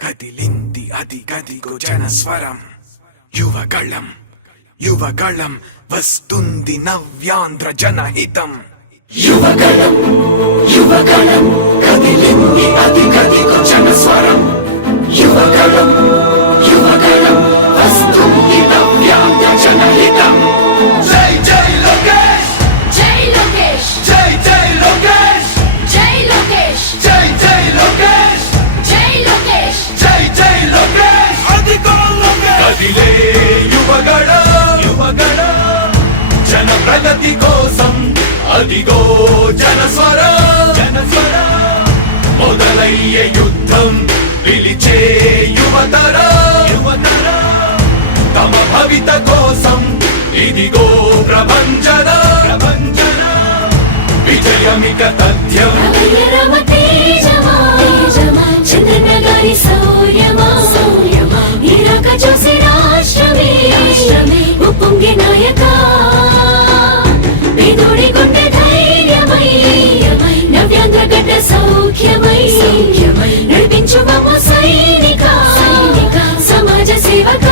కదిలింది అది గదిగో జనస్వరం యువగళం యువగళం వస్తుంది నవ్యాంధ్ర జనహితం యువగళం యువగళం కదిలింది అది గదిగో జనస్వరం యువగళం యువగళం వస్తుంది నవ్యాంధ్ర జనహితం జై జై లోకేష్ జై లోకేష్ జై జై లోకేష్ జై లోకేష్ జై జై లోకేష్ జై లోకేష్ జై జై లోకేష్ అదిగో లోకేష్ కదిలే యువగళం యువగళం జన ప్రగతి కోసం అదిగో జనస్వరం జనస్వరం మొదలయ్యే యుద్ధం పిలిచే యువతరం యువతరం తమ భవిత కోసం ఇదిగో ప్రభంజనం ప్రభంజనం విజయమిక తథ్యం రమ తేజమా తేజమా చంద్రన్న గారి సౌర్యమా సౌర్యమా ఇరాక చూసి రాష్ట్రమే రాష్ట్రమే ఉప్పొంగే నాయక పేదోడి గుండె ధైర్యమై నవ్యాంధ్ర గడ్డ సౌఖ్యమై సౌఖ్యమై నడిపించు మమ్మ సైనిక సైనిక సమాజ సేవక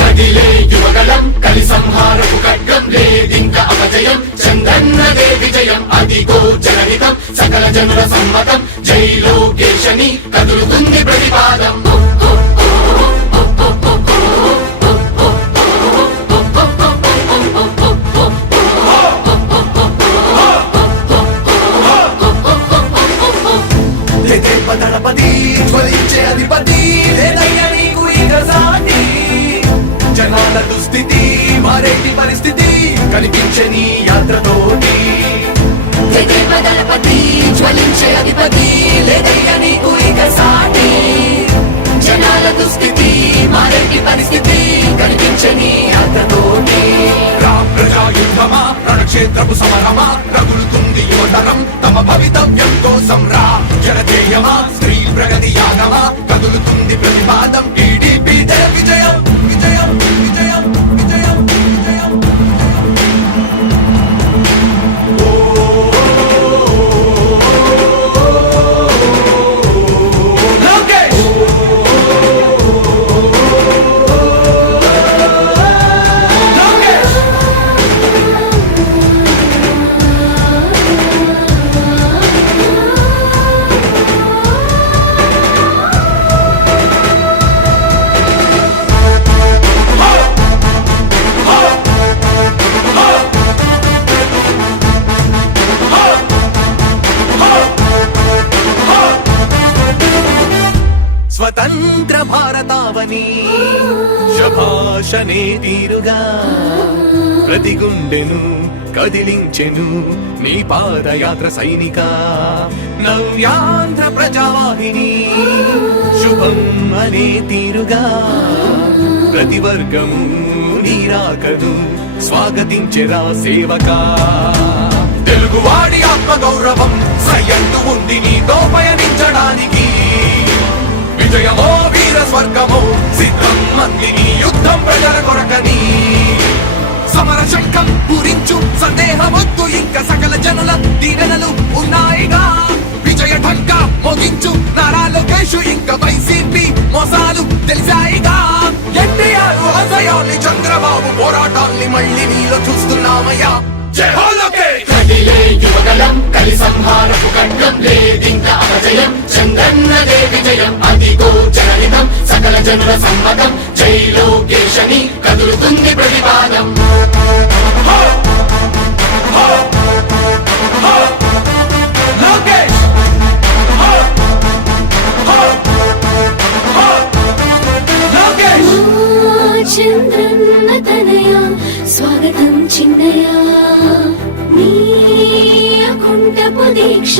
కదిలే యువగళం కలి సంహారపు ఖడ్గం లేదింక అపజయం చందన్నదే విజయం అదిగో జనహితం సకల జనుల సమ్మతం జై లోకేశని కదులుతుంది ప్రతిపాదం దళపతి జ్వలించే అధిపతి లేదయ్యా నీకు ఇక సాటి జనాల దుస్థితి మారేటి పరిస్థితి కనిపించే నీ యాత్రతోటి దళపతి జ్వలించే అధిపతి లేదయ్యా నీకు ఇక సాటి జనాల దుస్థితి మారేటి పరిస్థితి కనిపించని యాత్రతోటి ప్రజాయుద్ధమా రణక్షేత్రపు సమరమా రగులుతుంది యువతరం తమ భవితవ్యం కోసం రా జనజేయమా స్త్రీ ప్రగతి యాగమా కదులుతుంది ప్రతిపాదం టీడీపీ విజయం విజయం విజయం విజయం విజయం స్వతంత్ర భారతావని శభాషనే తీరుగా ప్రతి గుండెను కదిలించెను నీ పాదయాత్ర సైనిక నవ్యాంధ్ర ప్రజావాహిని శుభం అనే తీరుగా ప్రతి వర్గము నీరాకను స్వాగతించెరా సేవక తెలుగువాడి ఆత్మగౌరవం సయ్యంటూ ఉంది నీతో పయనించడానికి విజయమో వీర స్వర్గమో సిద్ధం మందిని యుద్ధం ప్రజల కొరకని సమర శంఖం పూరించు సందేహమొద్దు ఇంకా సకల జనుల దీవెనలు ఉన్నాయిగా విజయ ఢంకా మోగించు నారా లోకేష్ ఇంకా వైసీపీ మోసాలు తెలిసాయిగా ఎన్టీఆర్ ఆశయాల్ని చంద్రబాబు పోరాటాల్ని మళ్ళీ నీలో చూస్తున్నామయ్యా జై హో లోకేష్ కదిలే యువగళం కలి సంహారపు ఖడ్గం లేదింక అపజయం చందన్నదే విజయం అదిగో జనహితం సకల జనుల సమ్మతం జై లోకేశని కదులుతుంది ప్రతిపాదం లోకేష్ లోకేష్ చంద్రన్న తనయ స్వాగతం చిన్నయ నీ అకుంఠపు దీక్ష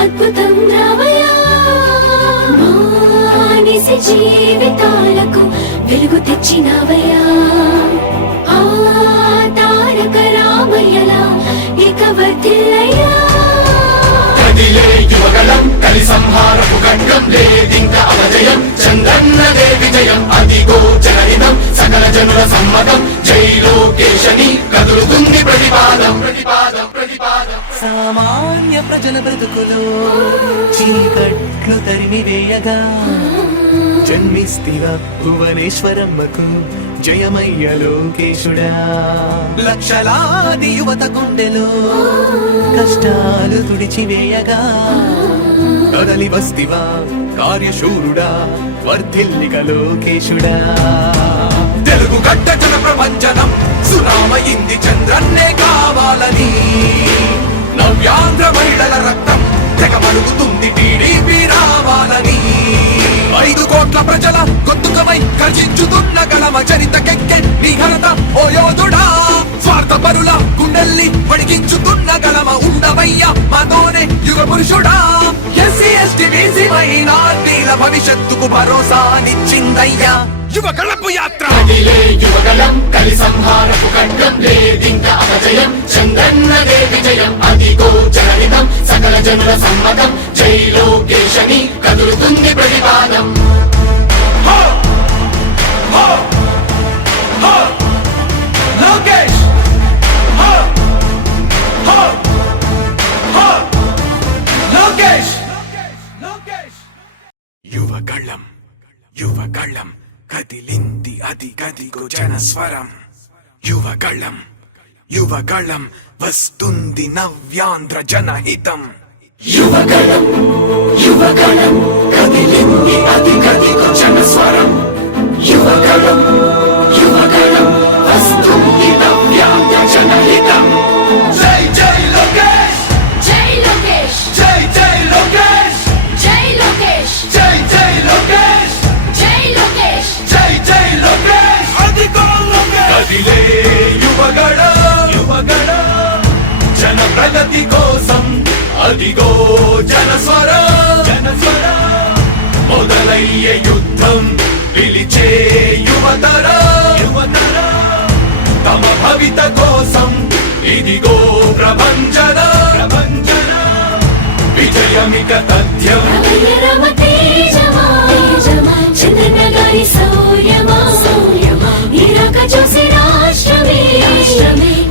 అద్భుతం రావయ మానిసి జీవితాలకు వెలుగు తెచ్చినవయ్యా ఆ తారక రామయ్యలా ఇక వర్ధిల్లయ్యా కదిలే యువగళం కలి సంహారపు ఖడ్గం లేదింక అపజయం చంద్రన్నదే విజయం అదిగో జనహితం సకల జనుల సమ్మతం జై లోకేశని కదులుతుంది ప్రతిపాదం ప్రతిపాదం ప్రతిపాదం సామాన్య ప్రజల బ్రతుకులో చీకట్లు తరిమి వేయగా జన్మిస్తివ భువనేశ్వరమ్మకు జయమయ్య లోకేశుడా. లక్షలాది యువత గుండెలో కష్టాలు తుడిచివేయగా కదలి వస్తివా కార్యశూరుడా వర్ధిల్లిక లోకేశుడా. తెలుగు గడ్డ జన ప్రపంచనం సునామయింది చంద్రన్నే కావాలని నవ్యాంధ్ర మహిళల రక్తం తెగమరుగుతుంది టీడీపీ రావాలని 5 కోట్ల ప్రజల గొంతుకమై గర్జించుతున్న గళమ చరితకెక్కె నీ ఘనత ఓ యోధుడా. స్వార్థ పరుల గుండెల్ని పడిగించుతున్న గళమ ఉండవయ్య మాతోనే యుగ పురుషుడా. ఎస్సీ ఎస్టీ బీసీ మైనార్టీల భవిష్యత్తుకు భరోసానిచ్చిందయ్యా యువ కళపు యాత్ర. కదిలే యువగలం కలి సంహారపు ఖడ్గం లేదింక అపజయం చంద్రన్నదే విజయం అదిగో జనహితం సకల జనుల సమ్మతం జై లోకేశని కదులుతుంది ప్రతిపాదం. లోకేష్ లోకేష్ యువగళం యువగళం కదిలింది అది గదిగో జనస్వరం. యువగళం యువగళం వస్తుంది నవ్యాంధ్ర జనహితం. యువగలం యువగలం కదిలింది అది గదిగో జనస్వరం. యువగలం యువగలం వస్తుంది నవ్యాంధ్ర జనహితం. జై జై లోకేష్ జై లోకేష్ జై జై లోకేష్ జై లోకేష్ జై జై లోకేష్ జై లోకేష్ జై జై లోకేష్ అదిగో లోకేష్. కదిలే యువగళ యువగళ జన ప్రగతి కోసం అదిగో జనస్వర జనస్వర మొదలయ్యే యుద్ధం పిలిచే యువతర యువతర తమ భవిత కోసం ఇదిగో ప్రభంజన ప్రభంజన విజయమిక తథ్యం. రమ తేజమా చంద్రన్న గారి శౌర్యమా నీరాక చూసి రాష్ట్రమే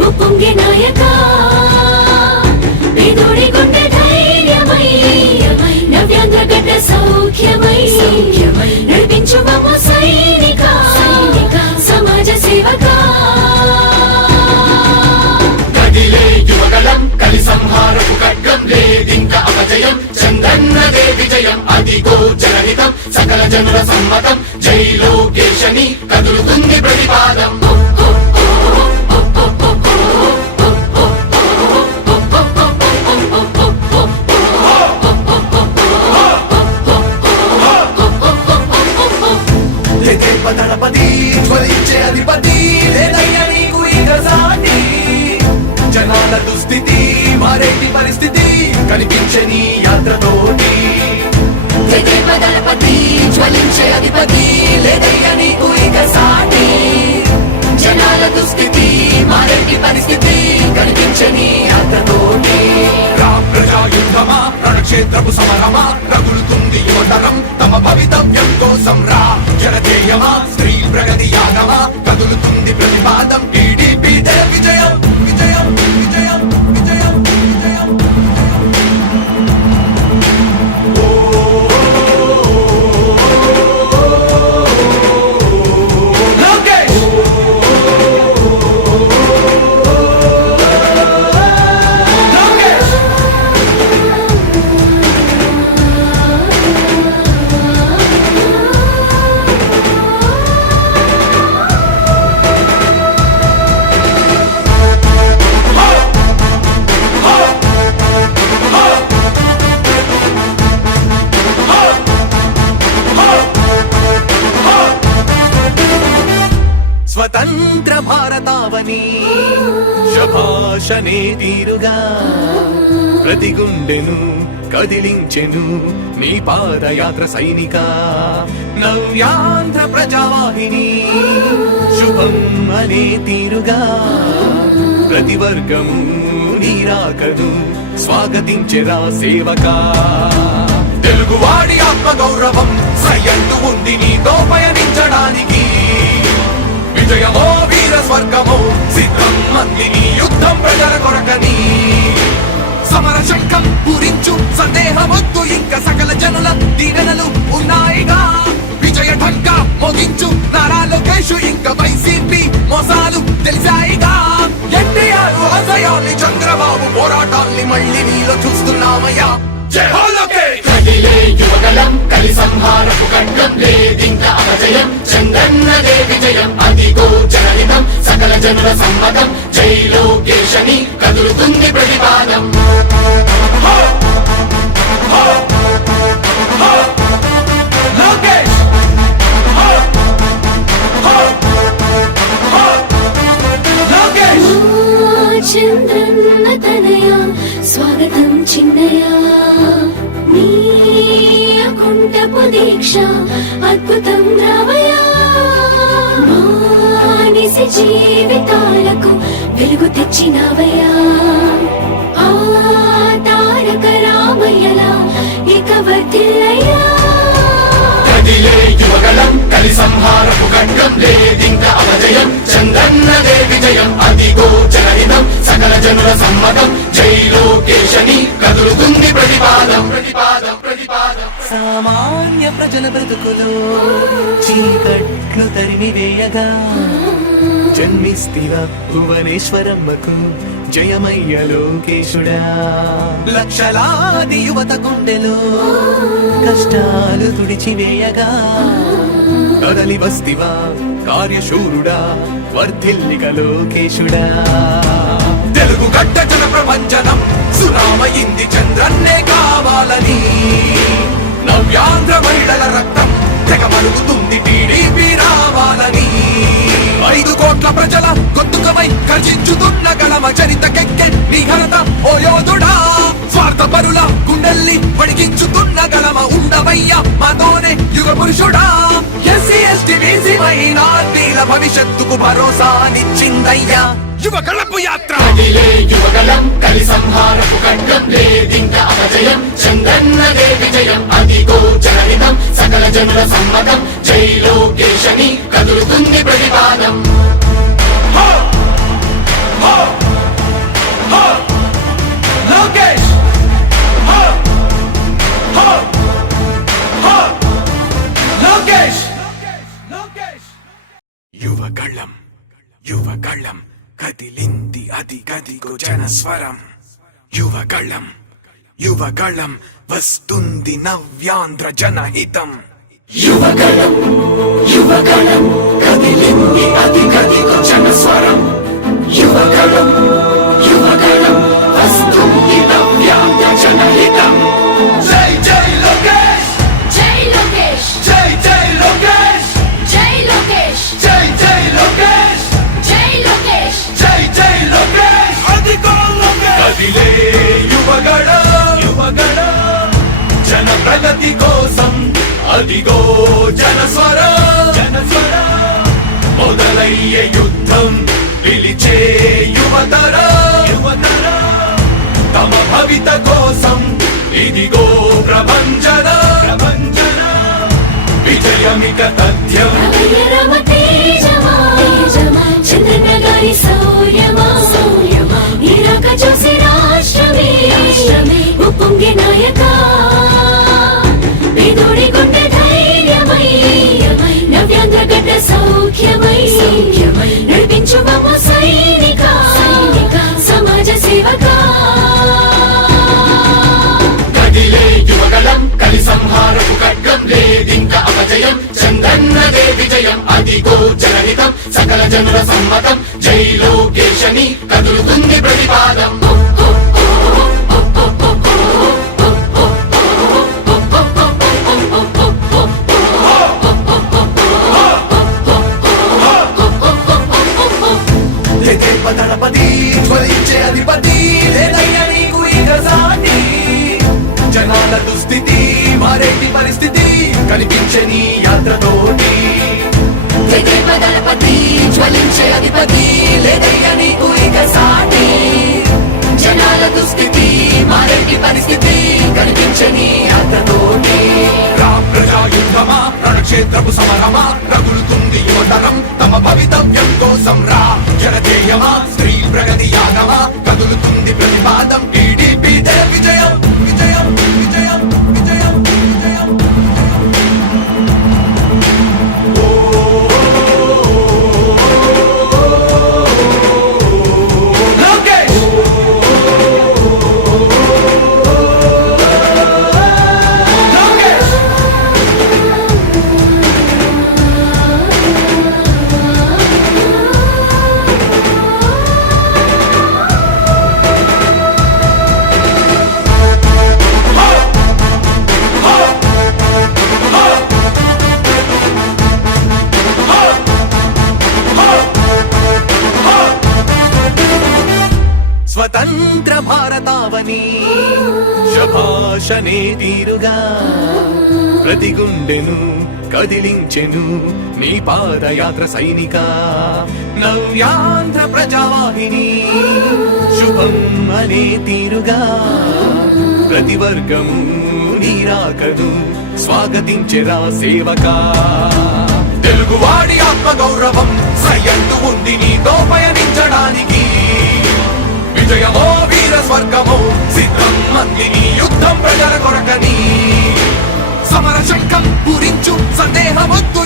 ఉప్పొంగే నాయక పేదోడి గుండె ధైర్యమై నవ్యాంధ్ర గడ్డ సౌఖ్యమై నడిపించు మమ్మ సైనిక సమాజ సేవక. కదిలే యువగలం కలి సంహారపు ఖడ్గం లేదింక అపజయం చంద్రన్నదే విజయం అదిగో జనహితం సకల జనుల సమ్మతం జై లోకేశని కదులుతుంది ప్రతిపాదం. దళపతి జ్వలించే అధిపతి లేదయ్యా నీకు ఇక సాటి. జనాల దుస్థితి మారేటి పరిస్థితి కనిపించే నీ యాత్రతోటి. దళపతి జ్వలించే అధిపతి లేదయ్యా నీకు ఇక సాటి. జనాల దుస్థితి మారేటి పరిస్థితి కనిపించని యాత్రతోటి. ప్రజాయుద్ధమా రణక్షేత్రపు సమరమా రగులుతుంది యువతరం తమ భవితవ్యం కోసం రా. జనజేయమా స్త్రీ ప్రగతి యాగమా కదులుతుంది ప్రతిపాదం టీడీపీ విజయం విజయం విజయం విజయం విజయం. లోకేష్ లోకేష్ స్వతంత్ర భారతావని శభాషనే తీరుగా ప్రతి గుండెను కదిలించెను నీ పాదయాత్ర సైనిక. నవ్యాంధ్ర ప్రజావాహిని శుభం అనే తీరుగా ప్రతి వర్గము నీరాకను స్వాగతించెరా సేవక. తెలుగువాడి ఆత్మ గౌరవం సయ్యంటూ ఉంది నీతో పయనించడానికి. విజయమో వీర స్వర్గమో సిద్ధం మందిని యుద్ధం ప్రజల కొరకని. సమర శంఖం పూరించు సందేహమొద్దు ఇంకా సకల జనుల దీవెనలు ఉన్నాయిగా విజయ ఢంకా మోగించు నారా లోకేష్ ఇంకా వైసీపీ మోసాలు తెలిసాయిగా ఎన్టీఆర్ ఆశయాల్ని చంద్రబాబు పోరాటాల్ని మళ్ళీ నీలో చూస్తున్నామయ్యా జై హో లోకేష్ కదిలే యువగలం కలి సంహారపు ఖడ్గం లేదింక అపజయం చంద్రన్నదే విజయం అదిగో జనహితం సకల జనుల సమ్మతం జై లోకేశని కదులుతుంది ప్రతిపాదం లోకేష్ లోకేష్ చంద్రన్న తనయ స్వాగతం చిన్నయ నీకుంటపు దీక్ష అద్భుతం రావయ మానిసి జీవితాలకు వెలుగు తెచ్చినవయ్యా ఆ తారక రామయ్యలా ఇక వర్ధిల్లయ్యా కదిలే యువగలం కలి సంహారపు ఖడ్గం లేదింక అపజయం చంద్రన్నదే విజయం అదిగో జనహితం సకల జనుల సమ్మతం జై లోకేశని కదులుతుంది ప్రతిపాదం ప్రతిపాదం ప్రతిపాదం సామాన్య ప్రజల బ్రతుకులో చీకట్లు తరిమి వేయగా జన్మిస్తివ భువనేశ్వరమ్మకు జయమయ్య లోకేశుడా లక్షలాది యువత గుండెలో కష్టాలు తుడిచివేయగా కదలి వస్తివా కార్యశూరుడా వర్ధిల్లిక లోకేశుడా తెలుగు గడ్డ జన ప్రపంచనం సునామయింది చంద్రన్నే కావాలని నవ్యాంధ్ర మహిళల రక్తం తెగ మరుగుతుంది టీడీపీ రావాలని 5 కోట్ల ప్రజల గొంతుకమై గర్జించుతున్న గళమ చరితకెక్కె నీ ఘనత ఓ యోధుడా స్వార్థ పరుల గుండెల్ని పడిగించుతున్న గళమ ఉండవయ్య మాతోనే యుగ పురుషుడా ఎస్సీ ఎస్టీ బీసీ మైనార్టీల భవిష్యత్తుకు భరోసానిచ్చిందయ్యా యువ కళపు యాత్ర కదిలే యువగలం కలి సంహారపు ఖడ్గం లేదింక అపజయం చంద్రన్నదే విజయం అదిగో జనహితం సకల జనుల సమ్మతం జై లోకేశని కదులుతుంది ప్రతిపాదం లోకేష్ లోకేష్ యువగళం యువగళం కదిలింది అది గదిగో జనస్వరం యువగళం యువగళం వస్తుంది నవ్యాంధ్ర జనహితం యువగలం యువగలం కదిలింది అది గదిగో జనస్వరం యువగలం యువగలం వస్తుంది నవ్యాంధ్ర జనహితం జై జై లోకేష్ జై లోకేష్ జై జై లోకేష్ జై లోకేష్ జై జై లోకేష్ జై లోకేష్ జై జై లోకేష్ అదిగో లోకేష్ కదిలే యువగళ యువగళ జన ప్రగతి కోసం అదిగో జనస్వర జనస్వర మొదలయ్యే యుద్ధం పిలిచే యువతర యువతర తమ భవిత కోసం ఇదిగో ప్రభంజన ప్రభంజన విజయమిక తథ్యం రమ తేజమా చంద్రన్న గారి శౌర్యమా నీరాక చూసి రాష్ట్రమే ఉప్పొంగే నాయక పేదోడి గుండె ధైర్యమై నవ్యాంధ్ర గడ్డ సౌఖ్యమై నడిపించు మమ్మ సైనిక సమాజ సేవక కదిలే యువగలం కలి సంహారపు ఖడ్గం లేదింక అపజయం చంద్రన్నదే విజయం అదిగో జనహితం సకల జనుల సమ్మతం జై లోకేశని కదులుతుంది ప్రతిపాదం దళపతి జ్వలించే అధిపతి లేదయ్యా నీకు ఇక సాటి జనాల దుస్థితి మారేటి పరిస్థితి కనిపించే నీ యాత్రతోటి దళపతి జ్వలించే అధిపతి లేదయ్యా నీకు ఇక సాటి జనాల దుస్థితి మారేటి పరిస్థితి కనిపించని యాత్రతోటి ప్రజాయుద్ధమా రణక్షేత్రపు సమరమా రగులుతుంది యువతరం తమ భవితవ్యం కోసం రా జనజేయమా స్త్రీ ప్రగతి యాగమా కదులుతుంది ప్రతిపాదం టీడీపీ అనే తీరుగా ప్రతి గుండెను కదిలించెను నీ పాదయాత్ర సైనిక నవ్యాంధ్ర ప్రజావాహిని శుభం అనే తీరుగా ప్రతి వర్గము నీరాకను స్వాగతించెరా సేవకా తెలుగువాడి ఆత్మ గౌరవం సయ్యంటూ ఉంది నీతో పయనించడానికి విజయమో వీర స్వర్గమో సిద్ధం మందిని యుద్ధం ప్రజల కొరకని సమర శంఖం పూరించు సందేహమొద్దు